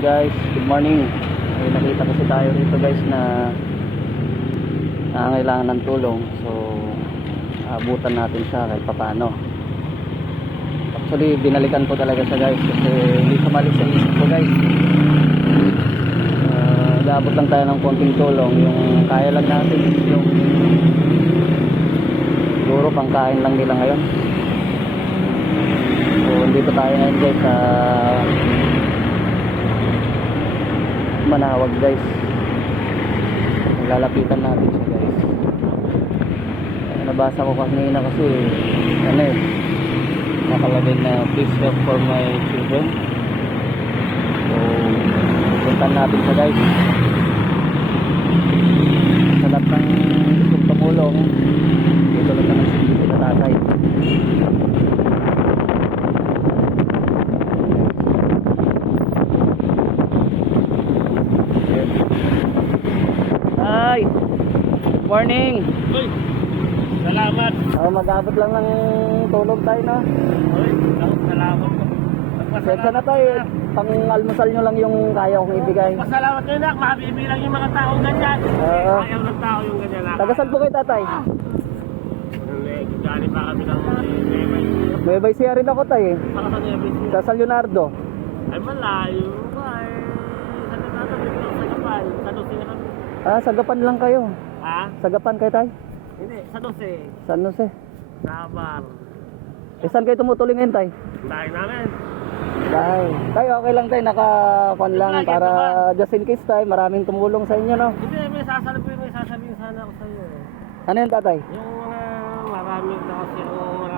guys, good morning. Ay, nakita kasi tayo rito guys na nangangailangan ng tulong. So abutan natin siya kahit papaano. Actually binalikan ko talaga siya guys kasi hindi sumali sa isip ko guys. Nag-aabot lang tayo ng konting tulong. Yung kaya lang natin yung siguro pangkain lang nila ngayon. So dito tayo ngayon guys sa Manawag guys. Lalapitan natin siya guys. Nabasa ko kanina kasi ano eh, nakalagay na please help for my children. So puntan natin siya guys. Sa lahat ng gustong tumulong, dito lang naman dito sa tatay. Hi! Morning! Uy! Salamat! Mag-abot lang ng tulog tayo na. Uy! Salamat! Sensya na tayo. Pang-almusal nyo lang yung kaya kong ibigay. Pasalamat kayo nak! Mabibilang yung mga taong ganyan! Ayaw ng tao yung ganyan nak! Tagasan po kayo tatay? Galing pa kami ng Nebay. May siya rin ako tayo. Saka sa Nebay siya. Sa San Leonardo. Ay malayo ba eh. Saan na tatapit lang sa Gapan? Sa 12 na kami. Sagapan lang kayo. Ha? Sagapan kayo tayo? Hindi, sa 12. San Jose? Sa bar. Saan kayo tumutulong ngayon tayo? Dahil namin. Tayo okay lang tayo, naka-con lang para just in case tayo, maraming tumulong sa inyo no? Hindi, may sasabihin sana ako sa iyo. Ano yun tatay? Yung mga marami na kasi yung